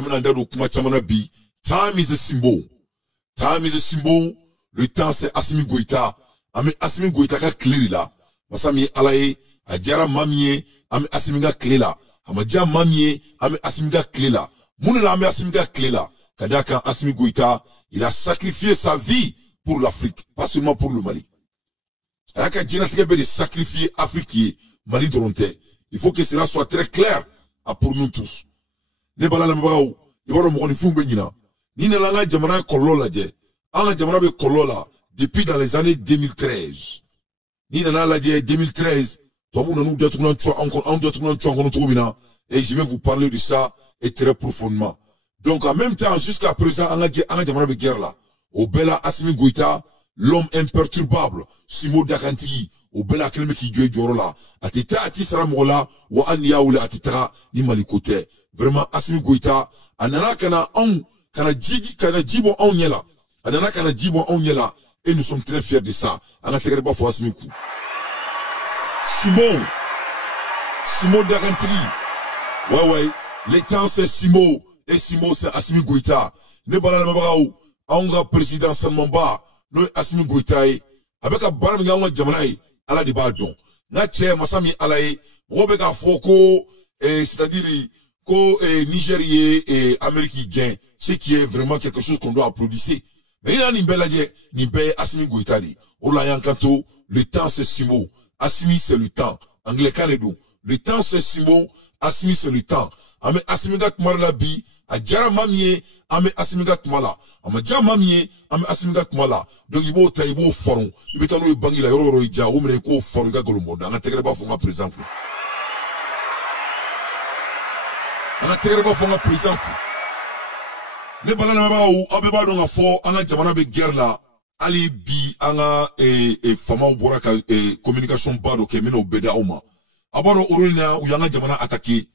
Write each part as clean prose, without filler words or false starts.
amena ndado kuma chamana bi. Time is a symbol. Time is a symbol. Le temps c'est Assimi Goïta. Ame Assimi Goïta ka clé là. Masami alaye, adjara mamie, ame Assimi ga clé là. Amadja mamie, ame Assimi ga clé là. Mounela ame Assimi ga clé là. Kadaka Assimi Goïta, il a sacrifié sa vie pour l'Afrique, pas seulement pour le Mali. Ayaka Djenatika de sacrifier Afrique, Mali Doronte. Il faut que cela soit très clair pour nous tous. Ne bala na mbao, ibaro mo ni fumbe nyina. Ni na langa jamana kolola je. Anga jamana be kolola depuis dans les années 2013. Ni na la je 2013, to mo nous detuna twa encore on detuna twa ngono tromina et je vais vous parler de ça et très profondément. Donc en même temps jusqu'à présent anga jamana be guerre là. Au Bela Assimi Goïta, l'homme imperturbable, Simo Dakanti, au Bela Kelme qui Dieu Jorola, Atita Ati Saramola, ou Ania ou Atitra, ni Malikote. Vraiment, Assimi Goïta, Anana Kana on, Kana Djigi, Kana Djibo on yela, Anana Kana Djibo on yela, et nous sommes très fiers de ça. Anategreba fo Assimi Kou. Simo Dakanti, ouais, les temps c'est Simo, et Simo c'est Assimi Goïta. Ne balala mabaou. Aunga président Salmamba, no Assimi Goïta, avec un baram yanga jamanaï, ala de badon. Na tche masami alaï, robeka foko, c'est-à-dire, ko Nigérié et Amérique gain, ce qui est vraiment quelque chose qu'on doit applaudir. Mais il y a une belle adje, une belle Assimi Goïta, Ola yankanto, le temps c'est Simo, Assimi c'est le temps, anglais canédo, le temps c'est Simo, Assimi c'est le temps. Ame Assimi gat marlabi, adjara mamie, ame Assimi gat mala. Ame dja mamie, ame Assimi gat mala. Donc ibo ta ibo foron. Ibe tano i bangi la yoro ija, ou mene ko foron ga golomoda. Ana tegreba fonga présent. Ana tegreba fonga présent. Ne balana ba ou abeba donga fo, ana jamana be guerre la. Ali bi anga fama bora ka communication bado ke mino beda oma. Abaro orina ou yanga jamana attaqué.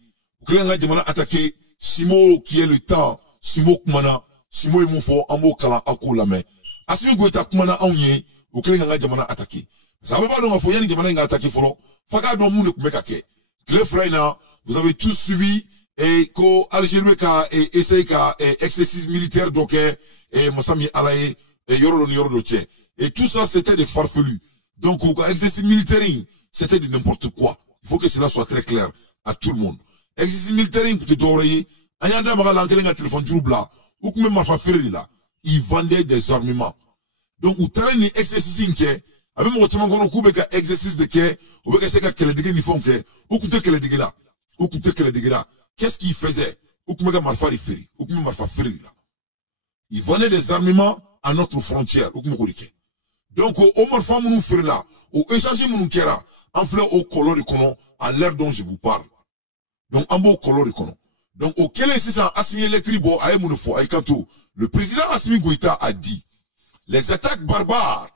Klenga jamana attaqué. Simo qui est le temps, Simo kumana, Simo et mon fort, amo kala ako la main. Assimi Goïta kumana aunye, ou klenga jamana attaqué. Ça veut pas donc faut yani jamana nga attaqué foro. Faka don moun kumekake. Kle fraina, vous avez tous suivi et ko Algérie ka essaye ka exercice militaire donc et Masami alaye et yoro ni tche. Et tout ça c'était des farfelus. Donc au exercice militaire, c'était de n'importe quoi. Il faut que cela soit très clair à tout le monde. Exercice militaire, pour te dorer, ayanda maga l'entrée un téléphone joubla, ou comme marfa ferri là, ils vendaient des armements. Donc, ou t'as un exercice inké, avec mon chama kono koubeka exercice de ké, ou beka seka kele dege ni fon ké, ou kumte kele dege là, ou kumte kele dege là. Qu'est-ce qu'ils faisaient? Ou kumeka marfa ferri, ou kumeka marfa ferri là. Ils vendaient des armements à notre frontière, ou kumeka rike. Donc, au marfa mounou ferri là, au échanger mounou kera, en fleur au color kono, à l'heure dont je vous parle. Donc, en beau color économique. Donc, auquel est-ce ça, Assimi électrique, aïe mounofo, aïe kanto. Le président Assimi Goïta a dit, les attaques barbares,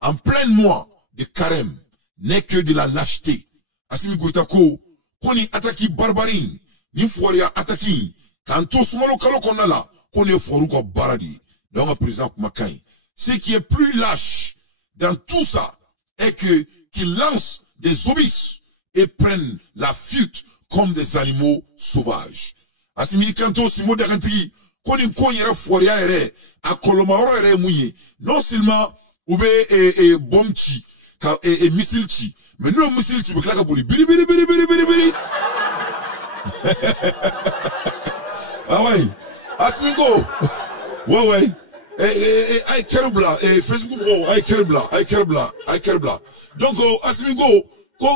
en plein mois de carême, n'est que de la lâcheté. Assimi Goïta ko, koni attaque barbarine, ni foiria attaque, kanto soumalo kalo qu'on a là, koni foiru ko baradi. Donc, le président Makai. Ce qui est plus lâche dans tout ça, est que, qu'il lance des obis et prennent la fuite comme des animaux sauvages. Assimi kanto Simo Dakanti, koni konyere foria ere, a kolomaro ere mouye, non seulement, oube bomchi, missile chi, mais non missile chi, beklaka boli, biri. Ah ouais, Assimi go, ouais, ay kerbla, Facebook go, ay kerbla. Donc, Assimi go,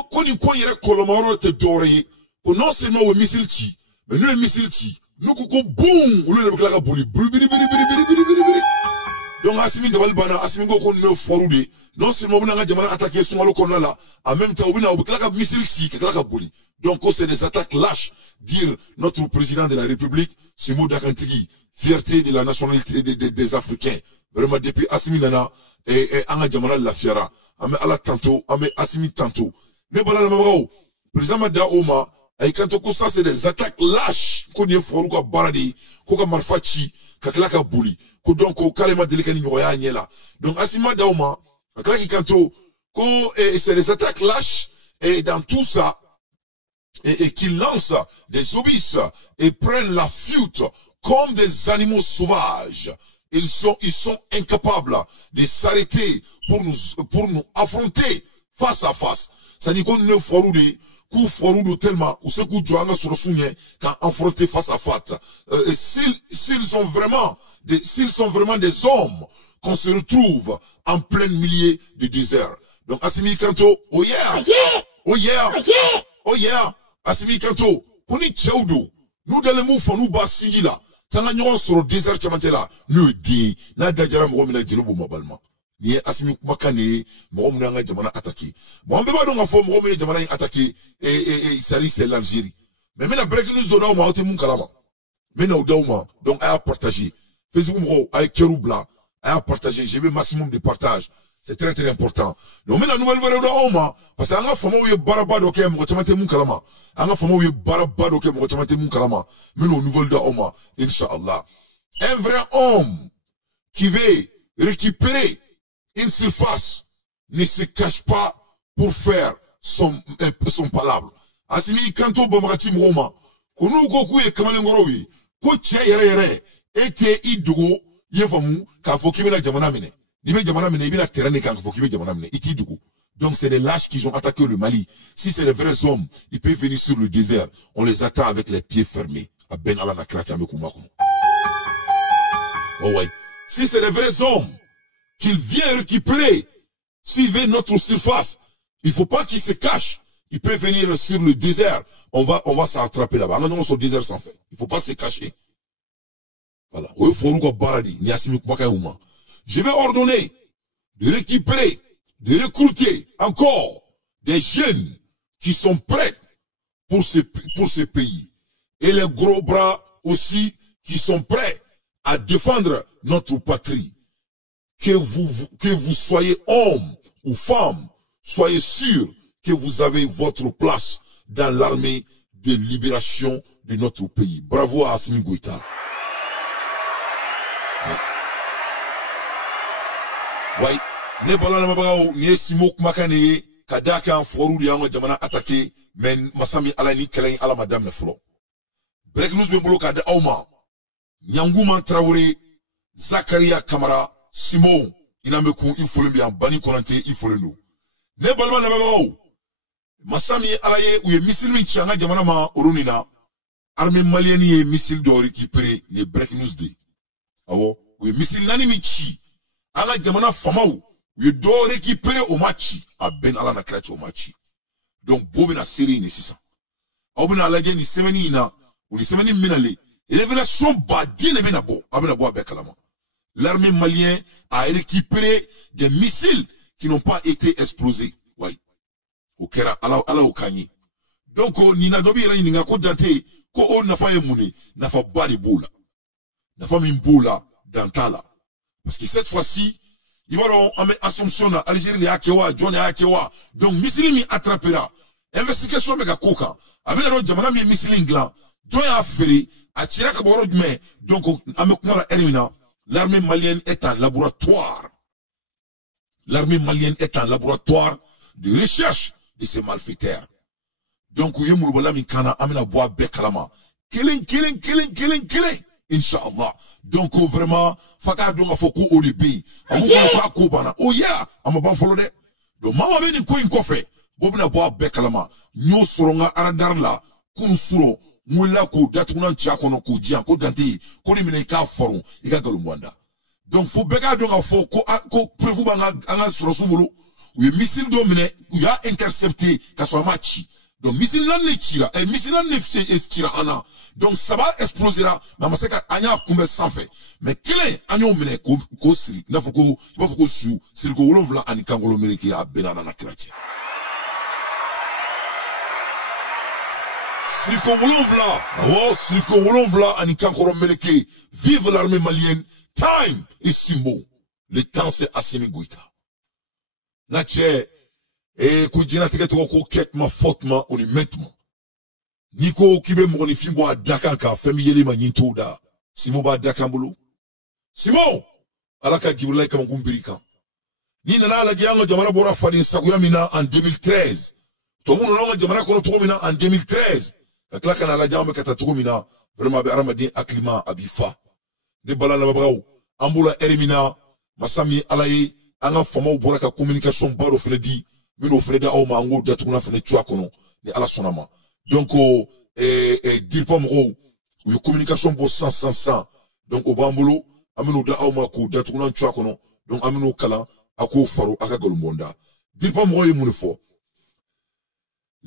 koni konyere kolomaro te dore, non seulement au missile chi, mais nous missile chi, nous coucou boum, ou le beklaka boli, biri. Donc Assimi de Valbana, Assimi go kon ne forude, non seulement on a jamana attaqué son malo kon là, en même temps on a beklaka missile chi, beklaka boli. Donc c'est des attaques lâches, dire notre président de la République, Simo Dakanti, fierté de la nationalité des Africains. Vraiment depuis Assimi nana et anga jamana la fiera, ame ala tanto, ame Assimi tanto. Mais voilà le mamao, président Mada Oma. Et quand on ça c'est des attaques lâches qu'on y foru ko baradi ko ka marfachi ka klaka buli ko donc ko kalema delikani nyoya nyela donc Assimi Dauma klaki kanto ko c'est des attaques lâches et dans tout ça et qui lancent des obus et prennent la fuite comme des animaux sauvages. Ils sont incapables de s'arrêter pour nous affronter face à face. Ça dit qu'on ne forude, qu'on forude tellement, ou ce qu'on doit sur le souvenir, quand affronter face à face. S'ils sont vraiment des hommes, qu'on se retrouve en plein milieu du désert. Donc, Assimi Kanto, oh yeah! Oh yeah! Oh yeah! Assimi Kanto, koni tchaudo, nous dans le mouvement, nous bas là. Tant qu'on sur le désert, nous dit, n'a d'ajara m'romina djelo mabalma. Ni Assimi Makane, m'romina jamana attaqué. Bon, on peut pas donc à fond m'romina jamana attaqué, et sari c'est l'Algérie. Mais maintenant, breaking news d'Odaouma, on te moun kalama. Maintenant, Odaouma, donc, à partager. Facebook m'ro, avec Keroubla, à partager. J'ai vu maximum de partage. C'est très très important. Donc maintenant nouvelle verre d'Ouma parce que anga fama ouye baraba doke mo chamate mun kalama. Anga fama ouye baraba doke mo chamate mun kalama. Maintenant nouvelle d'Ouma Inch'Allah. Un vrai homme qui veut récupérer une surface ne se cache pas pour faire son palabre. Asimi kanto bomati mroma. Konu goku e kamale ngorowi. Ko tche yere ete idugo yefamu ka fokibe na jamana mine. Donc c'est des lâches qui ont attaqué le Mali. Si c'est les vrais hommes, ils peuvent venir sur le désert. On les attend avec les pieds fermés. Oh ouais. Si c'est les vrais hommes qu'ils viennent récupérer, s'ils veulent notre surface, il ne faut pas qu'ils se cachent. Ils peuvent venir sur le désert. On va s'attraper là-bas. On sur le désert sans fait. Il ne faut pas se cacher. Voilà. Je vais ordonner de récupérer, de recruter encore des jeunes qui sont prêts pour ce pays. Et les gros bras aussi qui sont prêts à défendre notre patrie. Que vous soyez homme ou femme, soyez sûrs que vous avez votre place dans l'armée de libération de notre pays. Bravo à Assimi Goïta. Ouais, ne balana mabao ni simok makane kadaka foru di yango jamana attaqué men masami ala ni kelen ala madame ne flo. Break news be bolo kada Auma. Nyanguma Traoré, Zakaria Kamara, Simon, inameku ifolumbi en bani konante ifolenu. Ne balana mabao. Masami ala ye uye misil min changa jamana ma urunina. Armée malienne ye misil do récupérer les break news de. Awo, uye misil nani mi chi. Ala jamana famau, we do récupérer au match, à ben ala na krach au match. Donc, bobe na série ni sisa. Aubena ala ni semeni ina, ou ni semeni minale, et révélation badi ne benabo, abenabo abekalama. L'armée malienne a récupéré des missiles qui n'ont pas été explosés. Ouais. Au kera, ala au kanyi. Donc, ni na dobi ira ni ko dante, ko o nafa yemune, nafa bari boula. Nafa mimboula, dantala. Parce que cette fois-ci, il va avoir une assumption à Algérie, à Kewa, John à Kewa. Donc, Missili attrapera. Investigation mega koka. Avec la jamana mi Missili glan. John a ferré, à Chiraka Borodme. Donc, avec la Ermina, l'armée malienne est un laboratoire. L'armée malienne est un laboratoire de recherche de ces malfaiteurs. Donc, il y a un mikana, amena bois bekalama. Killing. Inch'Allah. Donc, vraiment, faka donga foko au début. Amu kwa kubana. Oh yeah, ama ban follow de. Donc, mama beni ko in kofe. Bobina boa bekalama. Nyo soronga aradar la. Kuru suro. Mwila ko datukuna nchakono ko jian ko dante. Ko ni mine ika foron. Ika galumwanda. Donc, faut beka donga foko ko prevu banga anga surosubulu. Ou ye missile domine. Ou ya intercepté. Kaswa machi. Donc, missile nan ne tira. Et missile nan ne tira ana. Donc, ça va exploser là. Mais je sais qu'Anya Koumbe sans fait. Mais quel est Anya Mene Kosri? Il faut que sou. C'est le Wolonvla Anikangolo Mereki à Benana Kratia. Siriko Wolonvla. Oh, Siriko Wolonvla Anikangolo Mereki. Vive l'armée malienne. Time is Simbo. Le temps c'est Assimi Goïta. Natche. Et Koudjina Teketo Ket ma faute ma on y mettement. Niko kibe mwoni fimbo a dakanka femi yeli manyinto da. Simo ba dakambulu. Simo! Alaka Gibralai kama kumbirika. Ni nana ala jiango jamana bora fadi sakuya mina en 2013. To mun non jamana kono to mina en 2013 ka kala kana la jambe kata to mina vraiment be aramadin aklima abifa de bala la babaw ambula erimina masami alaye anga fama bora ka communication baro fredi mino freda o mango datuna fene twa kono ni ala sonama donc dire pas mo ou communication bo 100 donc au bambolo amino da o mako datuna twa kono donc amino kala ako faro aka golmonda dire pas mo yemu fo.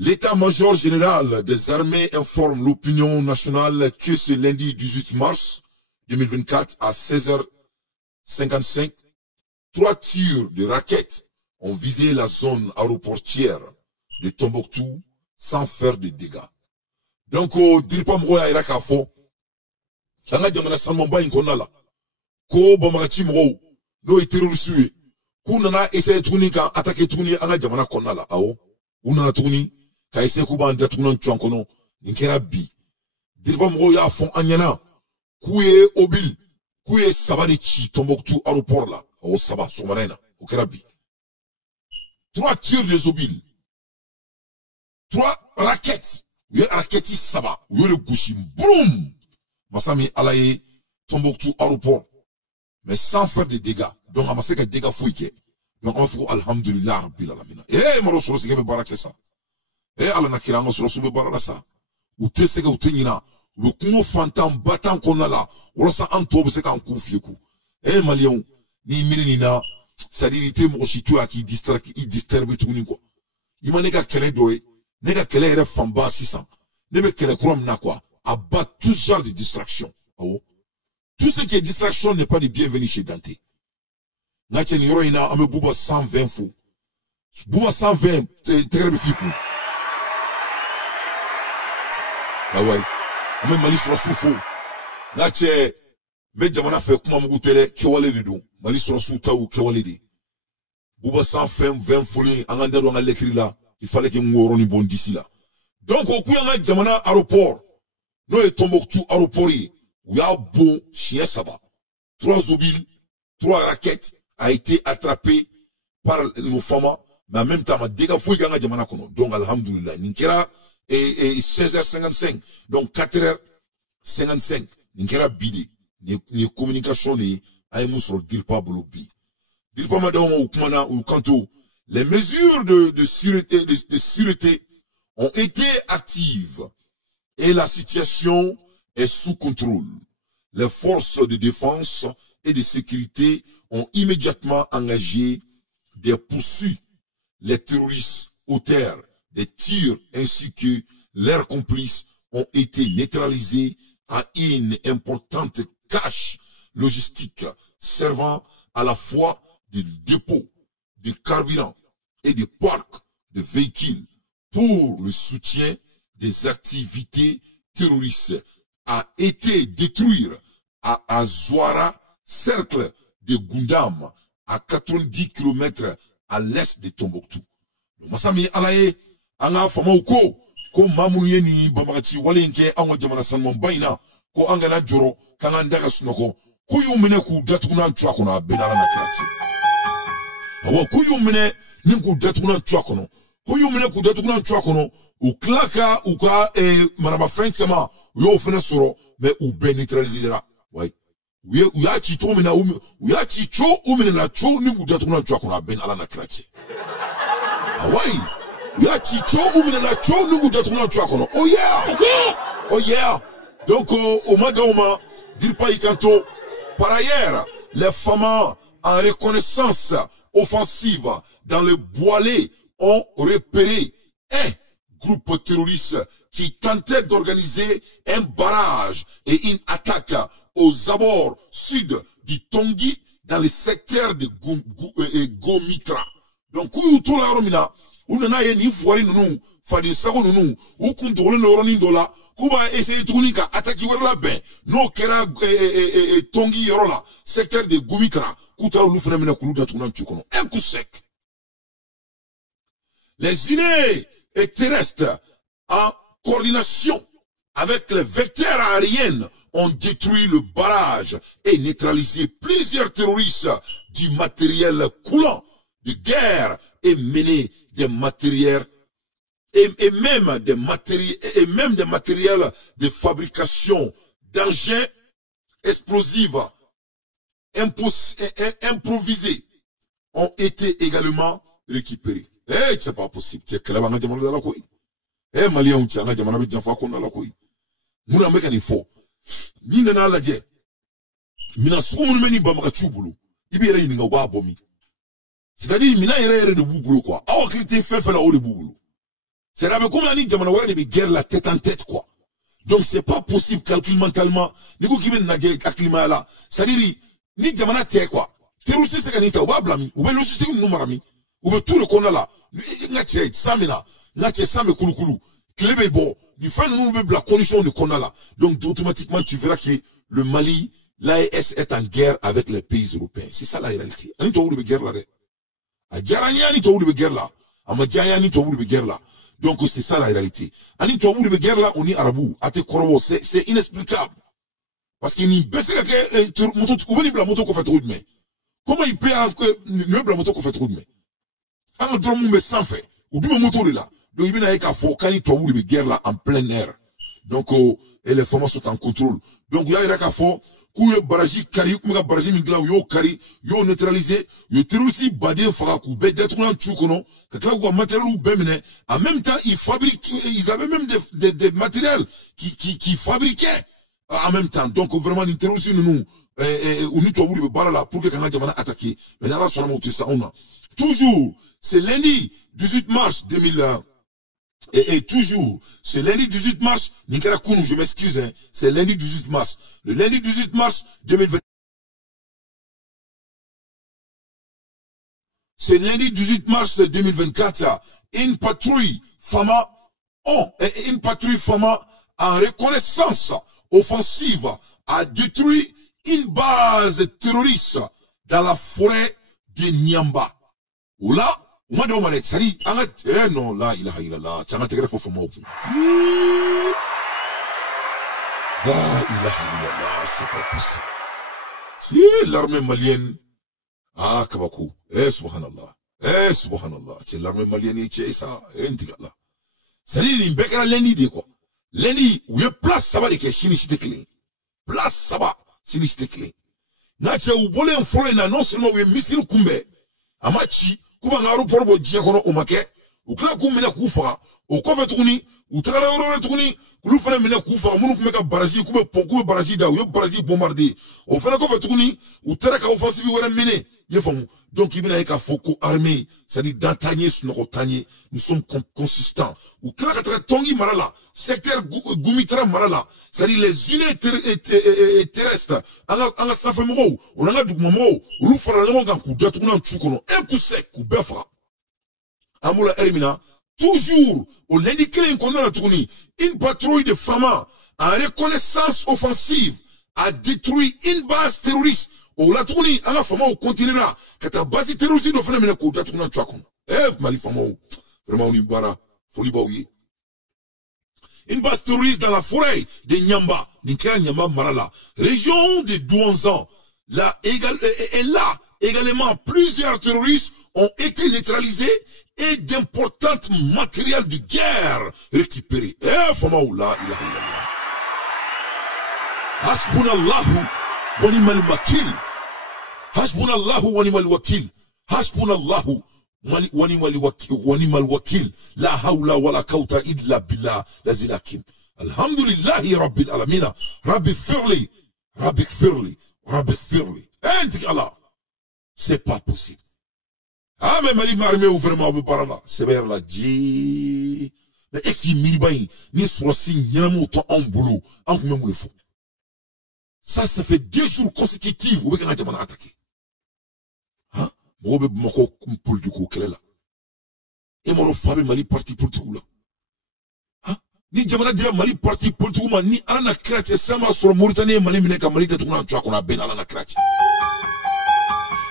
L'état-major général des armées informe l'opinion nationale que ce lundi 18 mars 2024 à 16h55, 3 tirs de raquettes ont visé la zone aéroportière de Tombouctou sans faire de dégâts. Donc, dirpa mroya iraka fo. Kanga jamana salmamba inkonala. Ko bamagachi mro no terroriste. Ku nana essayer tuni ka attaquer tuni anga jamana konala. Awo. Unana tuni ka essayer kuba anda tuni ntwankono nkera bi. Dirpa mroya fon anyana. Kouye obil. Kouye sabani chi Tombouctou aéroport là. Awo saba somarena. Okerabi. 3 tirs de Zobil. 3 raquettes. Vous avez raquettes saba. Vous avez le gauchim. Boum. Masami alaye Tombouctou aéroport. Mais sans faire de dégâts. Donc, on va faire des dégâts fouillés. Donc, on va faire alhamdulillah rabbil alamina. Eh, maro soro sege be barak ça. Eh, ala nakira ngo soro sube barak ça. Ou te sege ou te nina. Le kungo fantam batan konala. Ou sa antobe sege en koufieku. Eh, malion. Ni mirinina. C'est-à-dire, il était mon chito à qui disturbe tout ni quoi. Il m'a nega kele doé, nega kele ere famba 600. Nebe kele krom na quoi. Abat tout genre de distraction. Oh. Tout ce qui est distraction n'est pas de bienvenue chez Dante. Nachen yoro ina ame buba 120 fou. Buba 120, terre de fikou. Ah ouais. Ame mali sur soufou. Nache, me jamana fe kuma mugutere kewale lido. Mali sur souta ou kewale de. Bouba 120 foulés, en andant dans l'écrit là, il fallait que nous ni bon d'ici là. Donc, au coup, y jamana aéroport. Nous, et Tombouctou aéroport, où y a bon chien saba. 3 obiles, 3 raquettes, a été attrapé par nos femmes, mais en même temps, ma dégâts fouille y jamana kono. Donc, alhamdulillah, Ninkera, et 16h55, donc 4h55, Ninkera bide, ni communication, ni, aïmou sur dire pas bolobi. Les mesures de sûreté ont été actives et la situation est sous contrôle. Les forces de défense et de sécurité ont immédiatement engagé des poursuites. Les terroristes auteurs des tirs ainsi que leurs complices ont été neutralisés à une importante cache logistique servant à la fois de dépôts, de carburant et de parcs de véhicules pour le soutien des activités terroristes a été détruit à Azouara, cercle de Gundam, à 90 km à l'est de Tombouctou. Masami alaye, anga famauko, ko mamouye ni bamagachi walenke anga jamana sanmon baina, ko anga na joro, kanga ndaga sunoko, ko yumene ku datuna chwakona benara na krachi. Awa kuyumene ninku datuna chwakono. Kuyumene ku datuna chwakono. U klaka u ka maraba fencema yo fene soro me u beneutralisera. Ouais. U ya chi to mena u ya chi cho u mena na cho ninku datuna chwakono ben ala na krache. Awai. U ya chi cho u mena na cho ninku datuna chwakono. Oh yeah. Yeah. Oh yeah. Donc au madoma dire pas ikanto. Par ailleurs, les femmes en reconnaissance offensive dans le Boilé ont repéré un groupe terroriste qui tentait d'organiser un barrage et une attaque aux abords sud du Tongi dans le secteur de Gomitra. Donc, tout la romina, on a ni foire nous, fadi sago nous, ou kun dole no ronin dola, kuba essayer tunika attaquer la ben, no kera Tongi yorola, secteur de Gomitra. Un coup sec. Les îles et terrestres, en coordination avec les vecteurs aériens, ont détruit le barrage et neutralisé plusieurs terroristes du matériel coulant de guerre et mené des matériels et même des matériels de fabrication d'engins explosifs improvisés ont été également récupérés. Eh, c'est pas possible. C'est que là-bas, on a la quoi. Eh, Malien, on a jamana bi janfa qu'on a la quoi. Mouna meka ni fo. Ni nana la je. Mina soumoun meni bamaka chubulu. Ibi yere yini nga wa abomi. C'est-à-dire, mina yere de boubulu quoi. Awa klite fait la haut de boubulu. C'est là, mais comme on a dit, jamana wara de guerre la tête en tête quoi. Donc c'est pas possible calcul mentalement. Ni ko kibe nadje aklima la. C'est-à-dire, ni jamana te quoi. Terroristes c'est kanita, ou ba blami, ou ba le système nous marami. Ou ba tout le qu'on a là. Ngache, samina. Ngache, same kulu kulu. Klebe bon. Du fait, nous, la condition de qu'on a là. Donc, automatiquement, tu verras que le Mali, l'AES est en guerre avec les pays européens. C'est ça la réalité. Ani to wuri guerre là. A Djarani ani to wuri guerre là. A Madjaya ani to wuri guerre là. Donc, c'est ça la réalité. Ani to wuri guerre là, on est arabou. Ate korobo, c'est inexplicable. Parce qu'il n'y a pas de moto qu'on fait trop de main. Comment il peut la moto qu'on fait trop de main? Un autre monde sans fait. Ou bien moto de là. Donc, il y a un fort quand il y a une guerre là en plein air. Donc, et les forces sont en contrôle. Donc, il y a un fort, où le barrage kari, où le barrage mingla, yo kari, yo neutralisé, yo terroristes badé farakou, bé détruisant tchoukono, que là, où matériel ou bémine, en même temps, ils avaient même des matériels qui fabriquaient en même temps. Donc, vraiment, les terroristes, nous, on nous tourne le barra là, pour que Kanadja m'a attaqué. Mais là, sur la montée, ça, on a. Toujours, c'est lundi, 18 mars 2001. Et toujours, c'est lundi 18 mars, Nicolas Kounou, je m'excuse, hein, c'est lundi 18 mars. Le lundi 18 mars 2020. C'est lundi 18 mars 2024, une patrouille Fama, en reconnaissance offensive a détruit une base terroriste dans la forêt de Niamba. Ou là, moi, je me dis, non, là, il a là, tu as un téléphone pour moi. Là, c'est pas possible. Si l'armée malienne, ah, Kabakou, subhanallah, c'est l'armée malienne, c'est ça, là. C'est-à-dire, il y a lundi, de quoi. Lundi, où il y a place, ça va, de que Chinichite clé. Place, ça va, Chinichite clé. N'a-t-il ou volé un forêt, non seulement où il y a missile Kumbe, Amachi, Kuba ngaro porbo diakono omake, ukla kumina kufa, ukofe tukuni, utakara oro tukuni, kulufana mina kufa, munu kumeka baraji, kube baraji da, yo baraji bombardé. Ofana kofe tukuni, utaraka offensive wala mene, yefamu. Donc il y a foko armée, c'est-à-dire d'antagner sur notre tanier, nous sommes consistants. Ou klakatra tongi marala, secteur Gumitra marala, c'est-à-dire les unités terrestres, anga safemoro, on a dougmamo, ou l'oufra l'ongan kouda tournan tchoukono, un coup sec, coup befra. Amoula Hermina, toujours, au lundi qu'on a la tournie, une patrouille de Fama, en reconnaissance offensive, a détruit une base terroriste. O la tourni, anga fama au continuera. Kata basi terroristes no fena mena ko da tourna tchakon. Mali fama ou. Vraiment on y bara. Foli baouye. Une base terroriste dans la forêt de Niamba. Nika Niamba Marala. Région de Douanzan. Là, également, plusieurs terroristes ont été neutralisés et d'importantes matériels de guerre récupérés. Fama ou la, ilaha illallah. Hasbunallahu wa ni'mal wakil. Hasbunallahu wa ni'mal wakil. Hasbunallahu wa ni'mal wakil. La hawla wa la quwwata illa billah lazil hakim. Alhamdulillahi rabbil alamin. Rabbi firli. Rabbi firli. Rabbi firli. Intik Allah. C'est pas possible. Ah, mais Mali m'armé ou vraiment vous parlez là. C'est vers la dji. Mais est-ce qu'il m'irbaï, ni sur le signe, y'en a mouton en boulot, en même le fond. Ça fait 2 jours consécutifs, où est-ce qu'on a attaqué? Hein? Moi, je me pour du coup, quelle est là? Et moi, je fais Mali parti politique là. Hein? Ni jamana dira Mali parti politique là, ni alana krate, sama sur Mauritanie, Mali mineka Mali de tourna, tu vois qu'on a ben alana krate.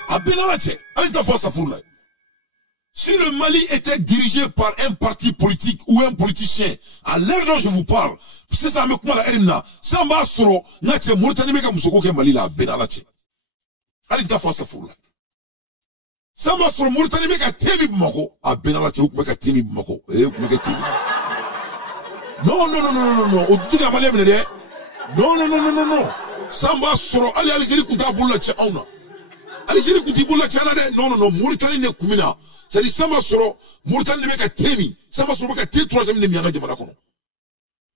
A ben alana tche, allez ta face à foule là. Si le Mali était dirigé par un parti politique ou un politicien, à l'heure dont je vous parle, c'est ça, mais comment la RMNA, ça m'a soro, n'a tche, Mauritanie meka musoko ke Mali là, ben alana tche. Allez ta face à foule là. Sama sɔrɔ Mauritanie bɛ ka thé min Bamako a bɛnna la cɛ u tun bɛ ka thé min Bamako u tun bɛ ka thé min non o dutigi a Malien minɛ dɛ non san b'a sɔrɔ hali Algérie tun t'a bolo la cɛ anw na Algérie tun t'i bolo la cɛ na dɛ non Mauritanie de kun bɛ na c'est à dire san b'a sɔrɔ Mauritanie de bɛ ka thé min san b'a sɔrɔ u bɛ ka thé troisième de min an ka jamana kɔnɔ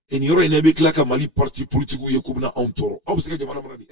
et nin yɔrɔ in na i bɛ tila ka Mali parti politique ye k'u bɛna anw tɔɔrɔ aw bɛ se ka jamana mara ni